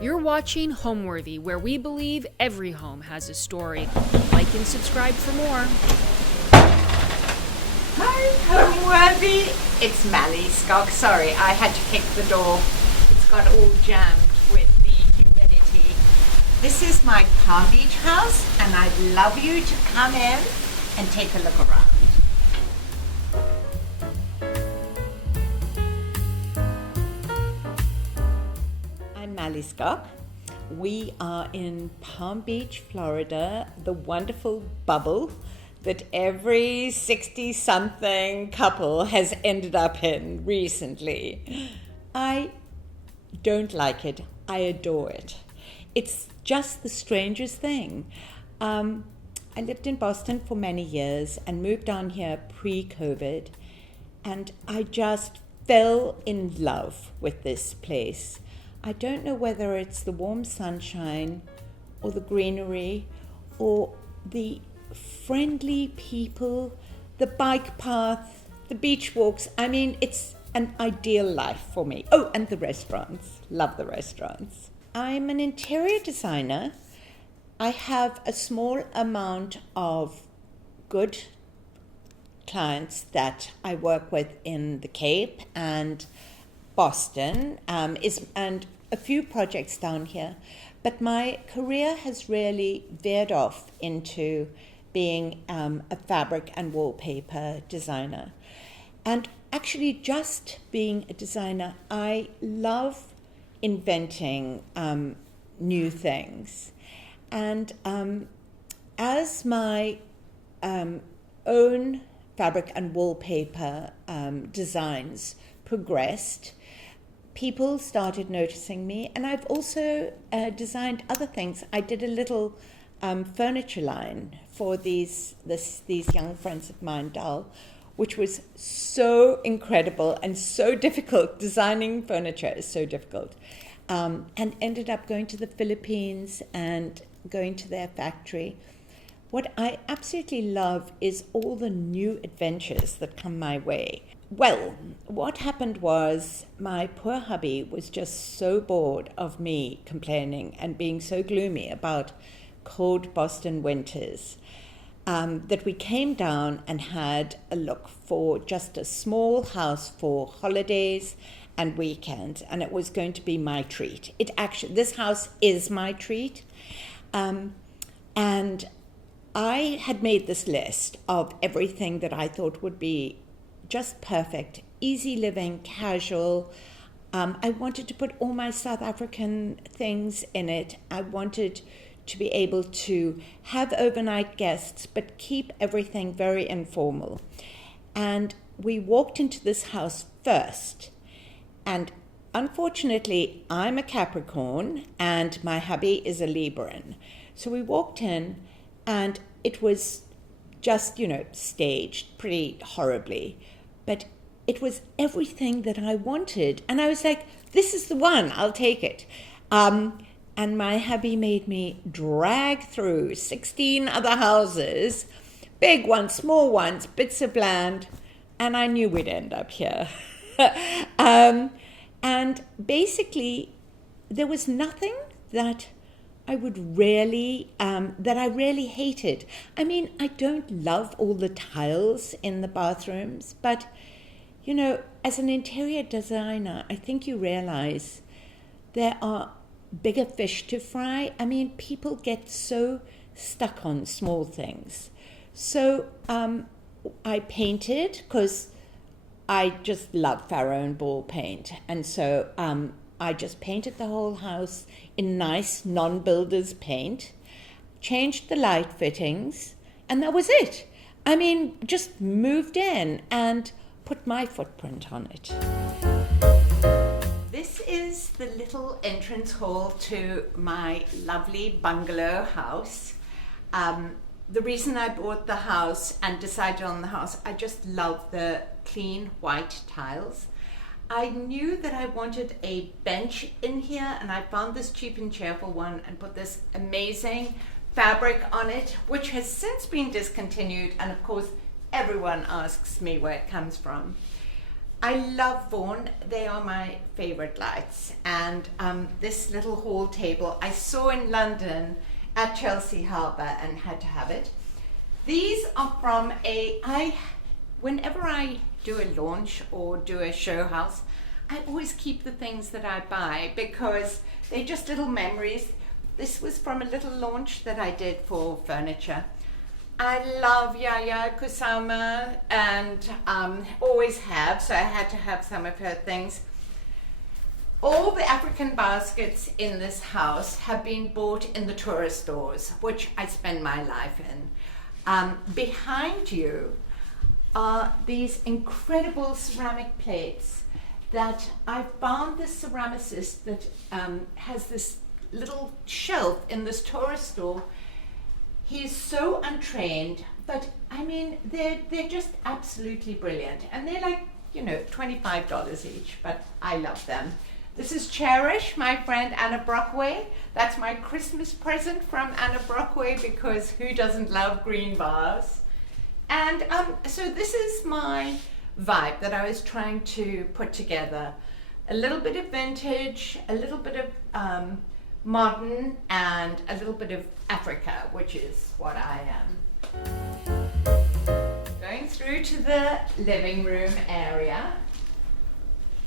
You're watching Homeworthy, where we believe every home has a story. Like and subscribe for more. Hi, Homeworthy. It's Mally Skok. Sorry, I had to kick the door. It's got all jammed with the humidity. This is my Palm Beach house, and I'd love you to come in and take a look around. I'm Mally Skok. We are in Palm Beach, Florida, the wonderful bubble that every 60-something couple has ended up in recently. I don't like it. I adore it. It's just the strangest thing. I lived in Boston for many years and moved down here pre-COVID, and I just fell in love with this place. I don't know whether it's the warm sunshine or the greenery or the friendly people, the bike path, the beach walks. I mean, it's an ideal life for me. Oh, and the restaurants. Love the restaurants. I'm an interior designer. I have a small amount of good clients that I work with in the Cape and Boston, and a few projects down here. But my career has really veered off into being a fabric and wallpaper designer. And actually, just being a designer, I love inventing new things. And as my own fabric and wallpaper designs progressed, people started noticing me, and I've also designed other things. I did a little furniture line for these young friends of mine, Dal, which was so incredible and so difficult. Designing furniture is so difficult, and ended up going to the Philippines and going to their factory. What I absolutely love is all the new adventures that come my way. Well, what happened was my poor hubby was just so bored of me complaining and being so gloomy about cold Boston winters that we came down and had a look for just a small house for holidays and weekends, and it was going to be my treat. This house is my treat, and I had made this list of everything that I thought would be just perfect, easy living, casual. I wanted to put all my South African things in it. I wanted to be able to have overnight guests, but keep everything very informal. And we walked into this house first. And unfortunately, I'm a Capricorn and my hubby is a Libran. So we walked in and it was just, staged pretty horribly. But it was everything that I wanted. And I was like, this is the one, I'll take it. And my hubby made me drag through 16 other houses, big ones, small ones, bits of land, and I knew we'd end up here. And basically, there was nothing that I really hated. I mean, I don't love all the tiles in the bathrooms, but, as an interior designer, I think you realize there are bigger fish to fry. I mean, people get so stuck on small things. So I painted because I just love Pharaoh and Ball paint. And so I just painted the whole house in nice non-builder's paint, changed the light fittings, and that was it. I mean, just moved in and put my footprint on it. This is the little entrance hall to my lovely bungalow house. The reason I bought the house and decided on the house, I just love the clean white tiles. I knew that I wanted a bench in here, and I found this cheap and cheerful one and put this amazing fabric on it, which has since been discontinued, and of course everyone asks me where it comes from. I love Vaughan. They are my favorite lights. And this little hall table I saw in London at Chelsea Harbour and had to have it. These are from whenever I do a launch or do a show house, I always keep the things that I buy because they're just little memories. This was from a little launch that I did for furniture. I love Yaya Kusama and always have, so I had to have some of her things. All the African baskets in this house have been bought in the tourist stores, which I spend my life in. Behind you are these incredible ceramic plates that I found this ceramicist that has this little shelf in this tourist store. He's so untrained, but I mean, they're just absolutely brilliant. And they're like, $25 each, but I love them. This is Cherish, my friend Anna Brockway. That's my Christmas present from Anna Brockway because who doesn't love green vase? And so this is my vibe that I was trying to put together. A little bit of vintage, a little bit of modern, and a little bit of Africa, which is what I am. Going through to the living room area.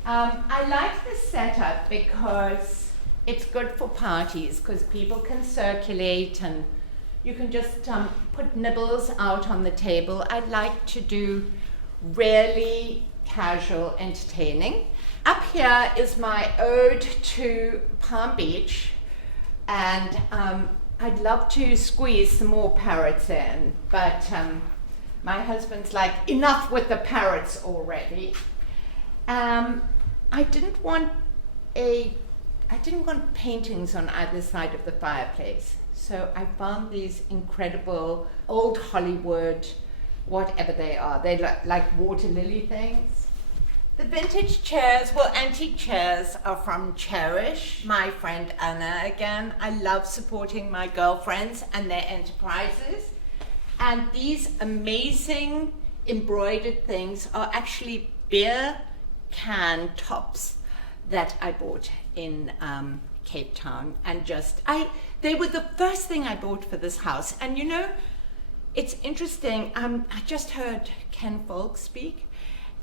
I like this setup because it's good for parties because people can circulate and you can just put nibbles out on the table. I like to do really casual entertaining. Up here is my ode to Palm Beach, and I'd love to squeeze some more parrots in, but my husband's like, enough with the parrots already. I didn't want paintings on either side of the fireplace, so I found these incredible old Hollywood, whatever they are. They look like water lily things. The vintage chairs, antique chairs are from Cherish, my friend Anna again. I love supporting my girlfriends and their enterprises. And these amazing embroidered things are actually beer can tops that I bought in Cape Town, and they were the first thing I bought for this house. And it's interesting, I just heard Ken Folk speak,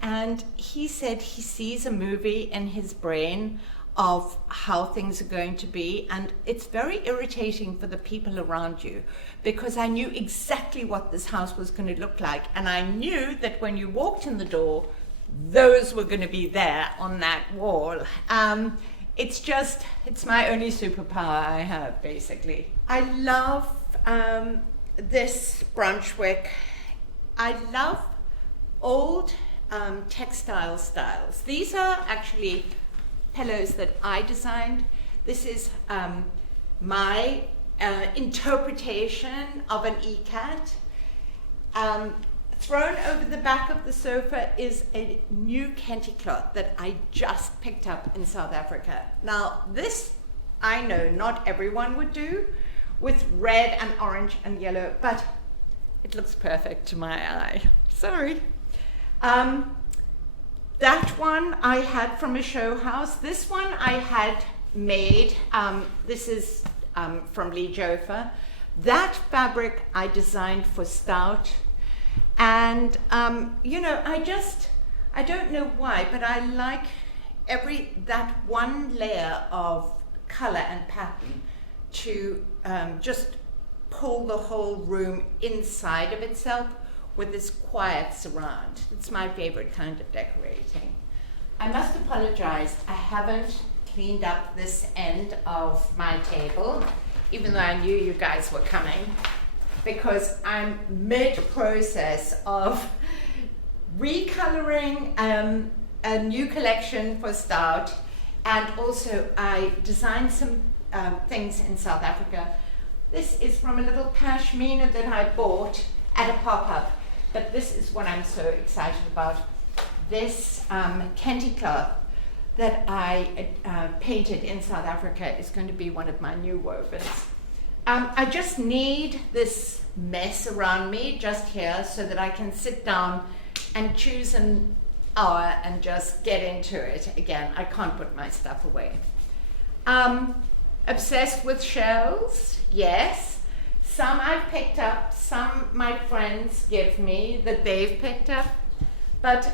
and he said he sees a movie in his brain of how things are going to be, and it's very irritating for the people around you because I knew exactly what this house was going to look like, and I knew that when you walked in the door, those were going to be there on that wall. It's my only superpower I have, basically. I love this brunch wick. I love old textile styles. These are actually pillows that I designed. This is my interpretation of an ECAT. Thrown over the back of the sofa is a new kente cloth that I just picked up in South Africa. Now this, I know not everyone would do with red and orange and yellow, but it looks perfect to my eye. Sorry. That one I had from a show house. This one I had made. This is from Lee Jofa. That fabric I designed for Stout. And, I don't know why, but I like that one layer of color and pattern to just pull the whole room inside of itself with this quiet surround. It's my favorite kind of decorating. I must apologize, I haven't cleaned up this end of my table, even though I knew you guys were coming, because I'm mid-process of recoloring a new collection for Stout, and also I designed some things in South Africa. This is from a little pashmina that I bought at a pop-up, but this is what I'm so excited about. This kente cloth that I painted in South Africa is going to be one of my new wovens. I just need this mess around me just here so that I can sit down and choose an hour and just get into it again. I can't put my stuff away. Obsessed with shells, yes. Some I've picked up, some my friends give me that they've picked up. But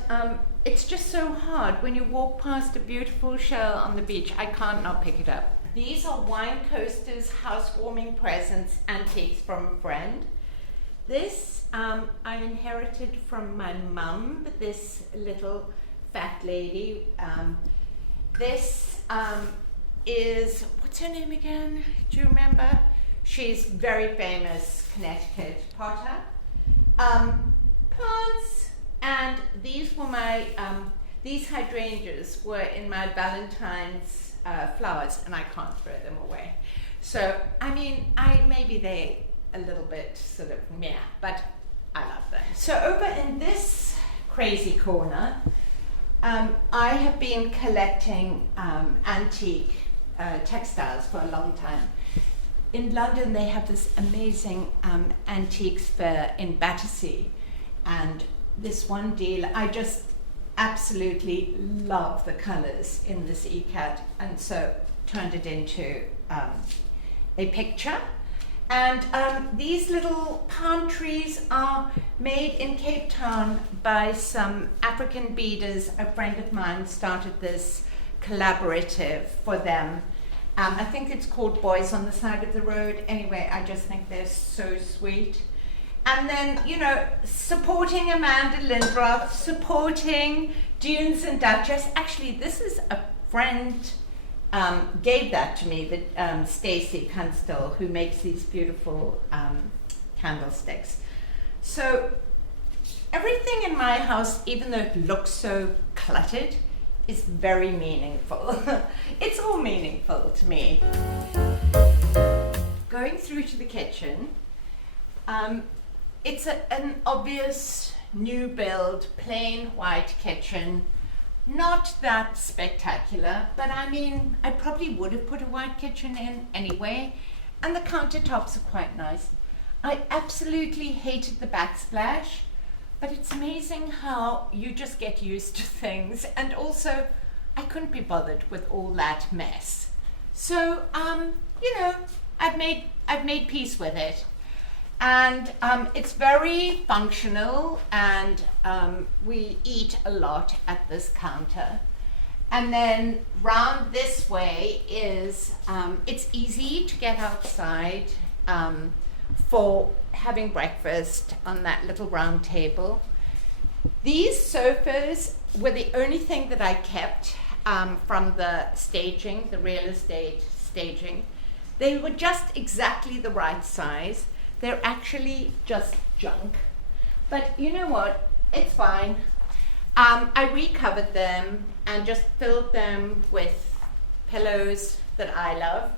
it's just so hard when you walk past a beautiful shell on the beach. I can't not pick it up. These are wine coasters, housewarming presents, antiques from a friend. This I inherited from my mum, this little fat lady. This is, what's her name again? Do you remember? She's very famous Connecticut potter. Plants, and these were my, these hydrangeas were in my Valentine's flowers, and I can't throw them away. So, I mean, maybe they a little bit sort of meh, but I love them. So over in this crazy corner, I have been collecting antique textiles for a long time. In London, they have this amazing antiques fair in Battersea, and this one deal, I just absolutely love the colors in this ECAT, and so turned it into a picture. And these little palm trees are made in Cape Town by some African beaders. A friend of mine started this collaborative for them. I think it's called Boys on the Side of the Road. Anyway, I just think they're so sweet. And then, you know, supporting Amanda Lindroth, supporting Dunes and Duchess. Actually, this is a friend gave that to me, but Stacey Kunstl, who makes these beautiful candlesticks. So everything in my house, even though it looks so cluttered, is very meaningful. It's all meaningful to me. Going through to the kitchen, it's an obvious new build, plain white kitchen. Not that spectacular, but I mean, I probably would have put a white kitchen in anyway, and the countertops are quite nice. I absolutely hated the backsplash, but it's amazing how you just get used to things, and also I couldn't be bothered with all that mess. So, you know, I've made peace with it. And it's very functional, and we eat a lot at this counter. And then round this way is, it's easy to get outside for having breakfast on that little round table. These sofas were the only thing that I kept from the staging, the real estate staging. They were just exactly the right size. They're actually just junk, but you know what? It's fine. I recovered them and just filled them with pillows that I love.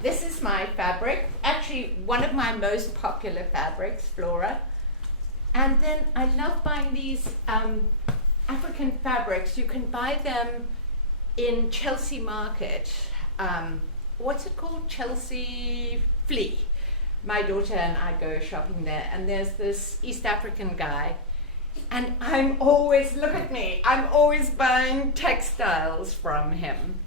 This is my fabric, actually one of my most popular fabrics, Flora. And then I love buying these African fabrics. You can buy them in Chelsea Market. What's it called? Chelsea Flea. My daughter and I go shopping there, and there's this East African guy, and I'm always, look at me, I'm always buying textiles from him,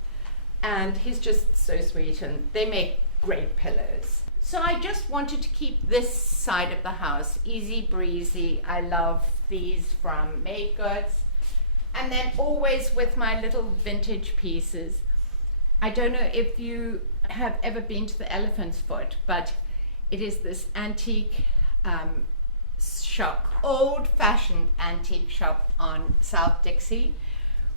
and he's just so sweet, and they make great pillows. So I just wanted to keep this side of the house easy breezy. I love these from Made Goods, and then always with my little vintage pieces. I don't know if you have ever been to the Elephant's Foot, but it is this antique shop, old-fashioned antique shop on South Dixie,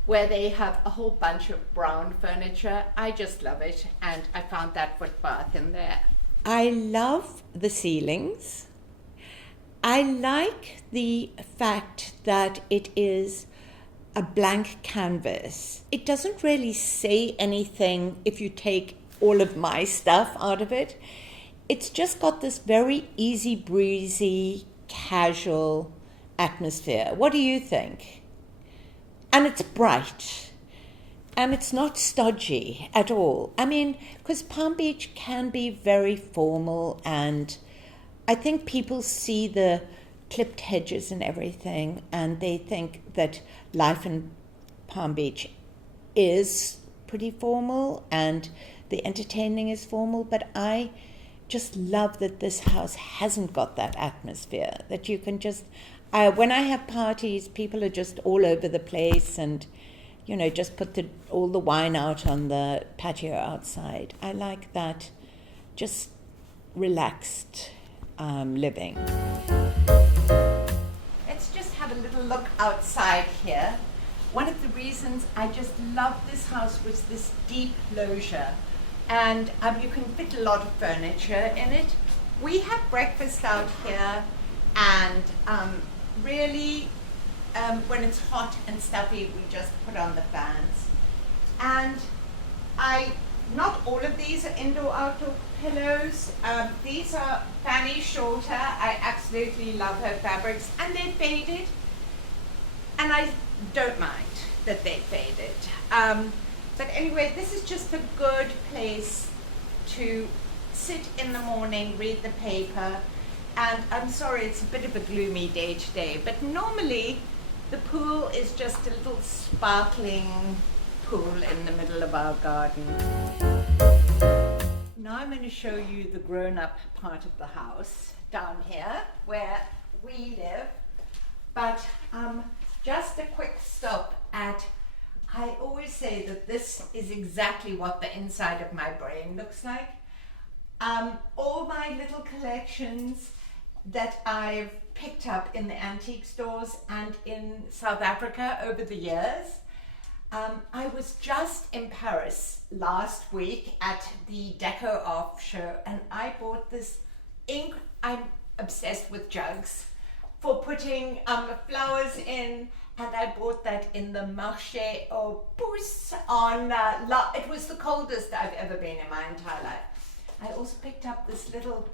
where they have a whole bunch of brown furniture. I just love it, and I found that footbath in there. I love the ceilings. I like the fact that it is a blank canvas. It doesn't really say anything if you take all of my stuff out of it. It's just got this very easy breezy, casual atmosphere. What do you think? And it's bright. And it's not stodgy at all. I mean, because Palm Beach can be very formal, and I think people see the clipped hedges and everything, and they think that life in Palm Beach is pretty formal and the entertaining is formal, but I just love that this house hasn't got that atmosphere, that you can just, when I have parties, people are just all over the place and, you know, just put all the wine out on the patio outside. I like that just relaxed living. Let's just have a little look outside here. One of the reasons I just love this house was this deep loggia. And you can fit a lot of furniture in it. We have breakfast out here, and really, when it's hot and stuffy, we just put on the fans. And not all of these are indoor-outdoor pillows. These are Fanny Shorter. I absolutely love her fabrics, and they're faded. And I don't mind that they're faded. But anyway, this is just a good place to sit in the morning, read the paper, and I'm sorry, it's a bit of a gloomy day today, but normally the pool is just a little sparkling pool in the middle of our garden. Now I'm going to show you the grown-up part of the house down here where we live, but just a quick stop at, I always say that this is exactly what the inside of my brain looks like. All my little collections that I've picked up in the antique stores and in South Africa over the years. I was just in Paris last week at the Deco Off show, and I bought this ink. I'm obsessed with jugs for putting flowers in, and I bought that in the Marché aux Puces on, it was the coldest I've ever been in my entire life. I also picked up this little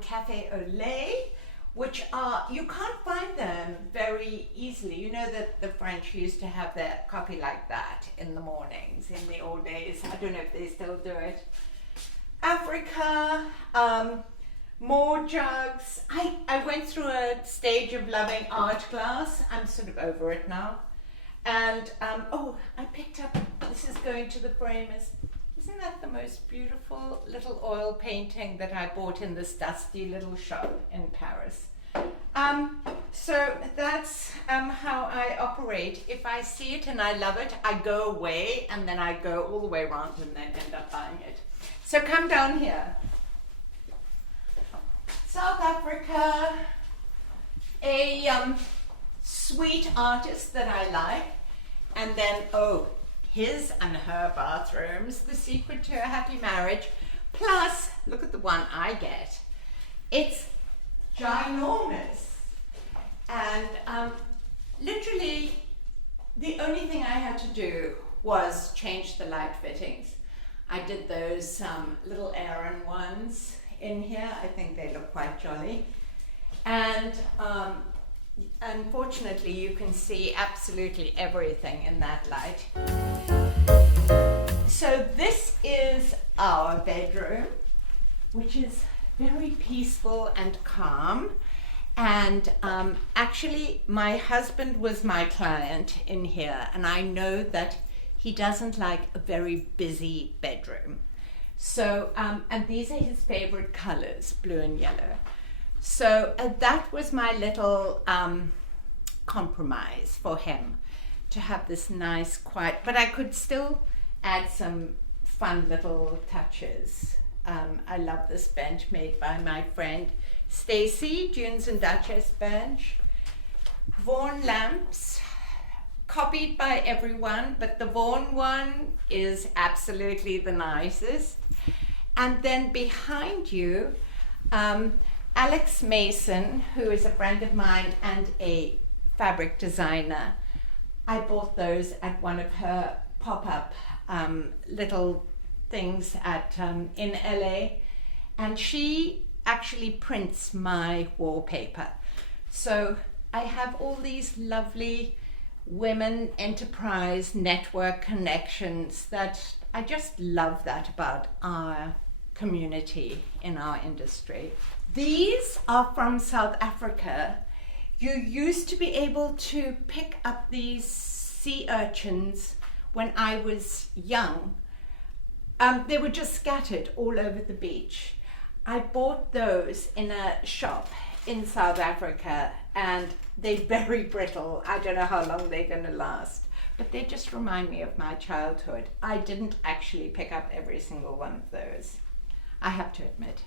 cafe au lait, which you can't find them very easily. You know that the French used to have their coffee like that in the mornings, in the old days. I don't know if they still do it. Africa, more jugs. I went through a stage of loving art glass. I'm sort of over it now. And, I picked up, this is going to the framers. Isn't that the most beautiful little oil painting that I bought in this dusty little shop in Paris? So that's how I operate. If I see it and I love it, I go away and then I go all the way around and then end up buying it. So come down here. South Africa, a sweet artist that I like, and then, his and her bathrooms, the secret to a happy marriage. Plus, look at the one I get. It's ginormous. And literally, the only thing I had to do was change the light fittings. I did those little Aran ones in here. I think they look quite jolly. And unfortunately, you can see absolutely everything in that light. So this is our bedroom, which is very peaceful and calm. And actually, my husband was my client in here, and I know that he doesn't like a very busy bedroom. So, and these are his favorite colors, blue and yellow. So that was my little compromise for him, to have this nice, quiet, but I could still add some fun little touches. I love this bench made by my friend Stacy, Dunes and Duchess bench. Vaughan lamps, copied by everyone, but the Vaughan one is absolutely the nicest. And then behind you, Alex Mason, who is a friend of mine and a fabric designer. I bought those at one of her pop-up little things at in LA, and she actually prints my wallpaper. So I have all these lovely women enterprise network connections that I just love that about our community in our industry. These are from South Africa, You used to be able to pick up these sea urchins when I was young. They were just scattered all over the beach. I bought those in a shop in South Africa, and they're very brittle. I don't know how long they're going to last, but they just remind me of my childhood. I didn't actually pick up every single one of those, I have to admit.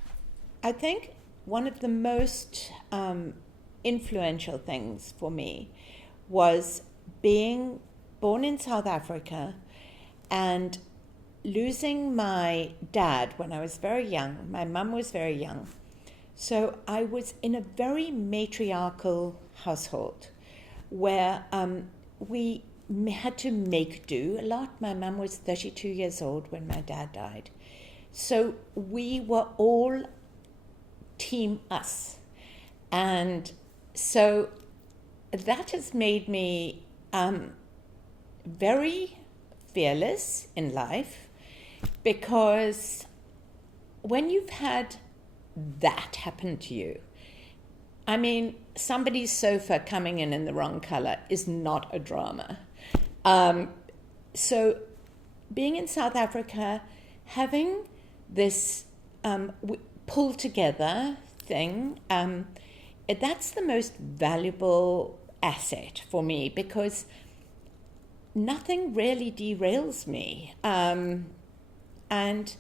I think one of the most influential things for me was being born in South Africa and losing my dad when I was very young. My mum was very young. So I was in a very matriarchal household where we had to make do a lot. My mum was 32 years old when my dad died. So we were all team us. And so that has made me very fearless in life, because when you've had that happen to you, I mean, somebody's sofa coming in the wrong color is not a drama. So being in South Africa, having this pull together thing, that's the most valuable asset for me, because nothing really derails me. And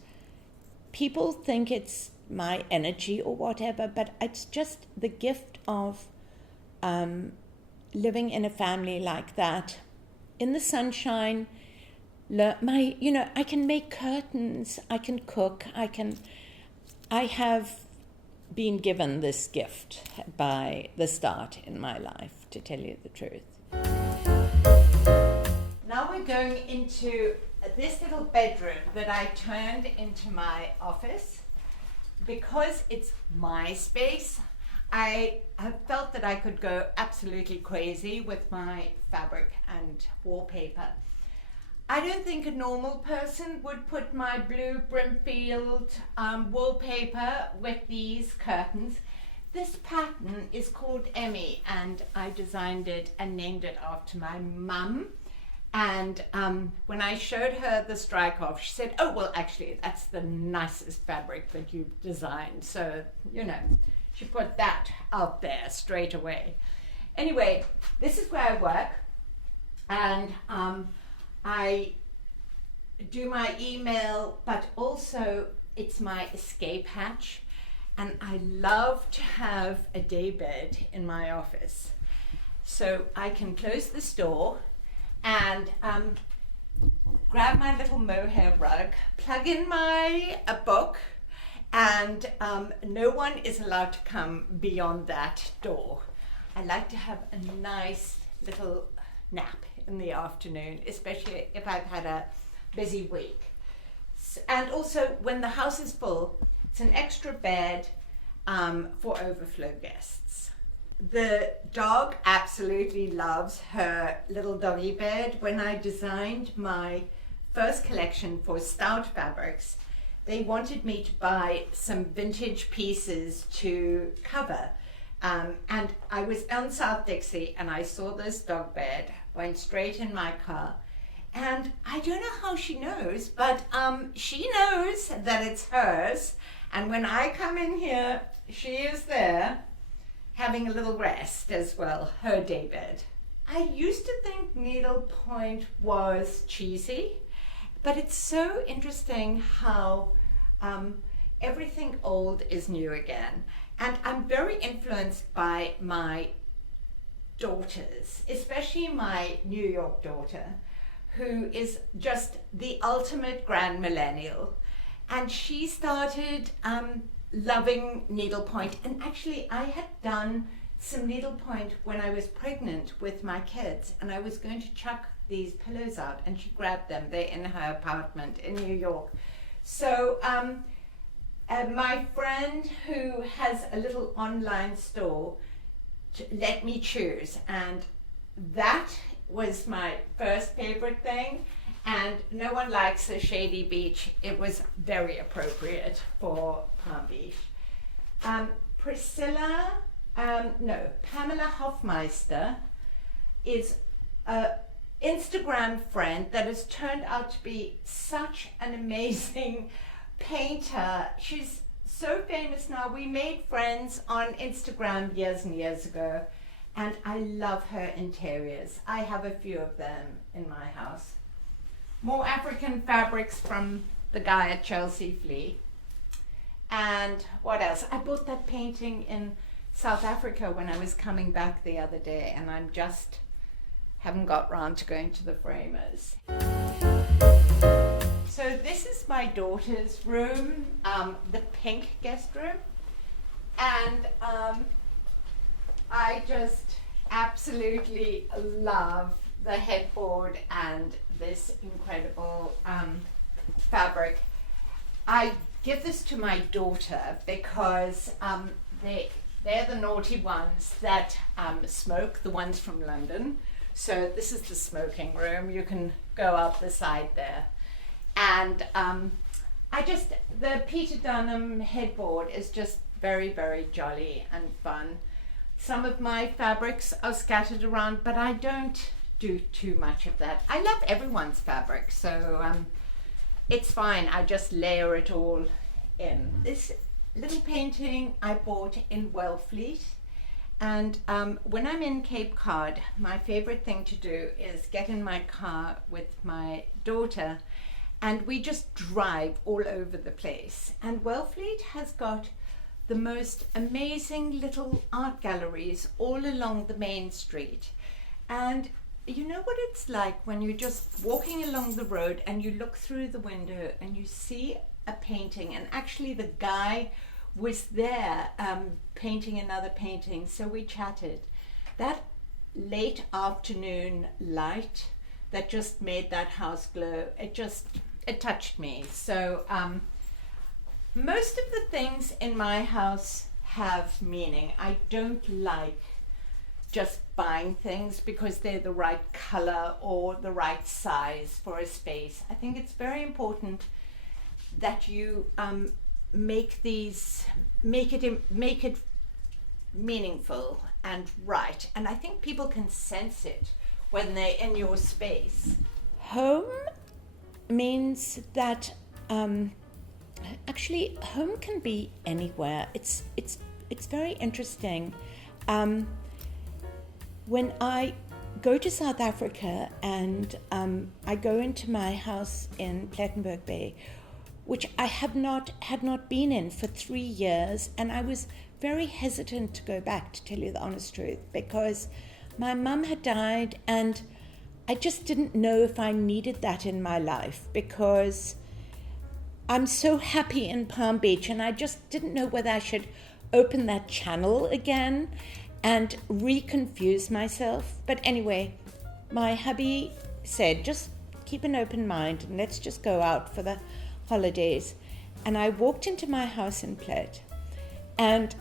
people think it's my energy or whatever, but it's just the gift of living in a family like that, in the sunshine. I can make curtains, I can cook, I have been given this gift by the start in my life, to tell you the truth. Now we're going into this little bedroom that I turned into my office. Because it's my space, I have felt that I could go absolutely crazy with my fabric and wallpaper. I don't think a normal person would put my blue Brimfield wallpaper with these curtains. This pattern is called Emmy, and I designed it and named it after my mum. And when I showed her the strike off, she said, "Oh, well, actually, that's the nicest fabric that you've designed." So, she put that out there straight away. Anyway, this is where I work. And I do my email, but also it's my escape hatch. And I love to have a daybed in my office. So I can close this door and grab my little mohair rug, plug in my book, and no one is allowed to come beyond that door. I like to have a nice little nap in the afternoon, especially if I've had a busy week. And also, when the house is full, it's an extra bed for overflow guests. The dog absolutely loves her little doggy bed. When I designed my first collection for stout fabrics, they wanted me to buy some vintage pieces to cover. And I was on South Dixie and I saw this dog bed, went straight in my car. And I don't know how she knows, but she knows that it's hers. And when I come in here, she is there, having a little rest as well, her daybed. I used to think needlepoint was cheesy, but it's so interesting how everything old is new again. And I'm very influenced by my daughters, especially my New York daughter, who is just the ultimate grand millennial. And she started loving needlepoint. And actually, I had done some needlepoint when I was pregnant with my kids, and I was going to chuck these pillows out, and she grabbed them. They're in her apartment in New York. So my friend who has a little online store let me choose, and that was my first favorite thing. And no one likes a shady beach. It was very appropriate for Palm Beach. Priscilla No, Pamela Hoffmeister is a Instagram friend that has turned out to be such an amazing painter. She's so famous now. We made friends on Instagram years and years ago, and I love her interiors. I have a few of them in my house. More African fabrics from the guy at Chelsea Flea. And what else? I bought that painting in South Africa when I was coming back the other day, and I'm just haven't got round to going to the framers. So this is my daughter's room, the pink guest room, and I just absolutely love the headboard and this incredible fabric. I give this to my daughter because they're the naughty ones that smoke, the ones from London. So this is the smoking room. You can go out the side there. And the Peter Dunham headboard is just very, very jolly and fun. Some of my fabrics are scattered around, but I don't do too much of that. I love everyone's fabric, so it's fine. I just layer it all in. This little painting I bought in Wellfleet. And when I'm in Cape Cod, my favorite thing to do is get in my car with my daughter and we just drive all over the place. And Wellfleet has got the most amazing little art galleries all along the main street. And you know what it's like when you're just walking along the road and you look through the window and you see a painting, and actually the guy was there painting another painting, so we chatted. That late afternoon light that just made that house glow, it touched me. So most of the things in my house have meaning. I don't like just buying things because they're the right color or the right size for a space. I think it's very important that you make it meaningful and right, and I think people can sense it when they're in your space. Home means that actually home can be anywhere. It's very interesting. When I go to South Africa and I go into my house in Plettenberg Bay, which I had not been in for 3 years, and I was very hesitant to go back, to tell you the honest truth, because my mum had died and I just didn't know if I needed that in my life, because I'm so happy in Palm Beach and I just didn't know whether I should open that channel again and reconfuse myself. But anyway, my hubby said, just keep an open mind and let's just go out for the holidays. And I walked into my house in Plet and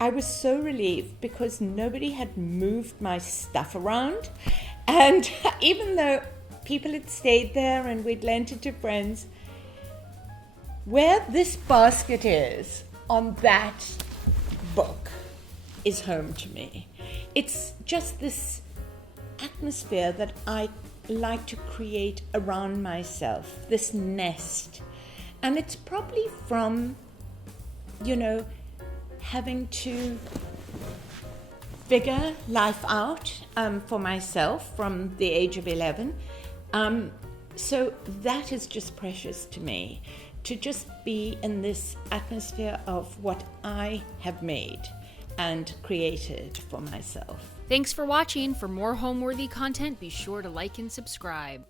I was so relieved because nobody had moved my stuff around. And even though people had stayed there and we'd lent it to friends, where this basket is on that book is home to me. It's just this atmosphere that I like to create around myself, this nest. And it's probably from, having to figure life out for myself from the age of 11. So that is just precious to me, to just be in this atmosphere of what I have made and created for myself. Thanks for watching. For more home-worthy content, be sure to like and subscribe.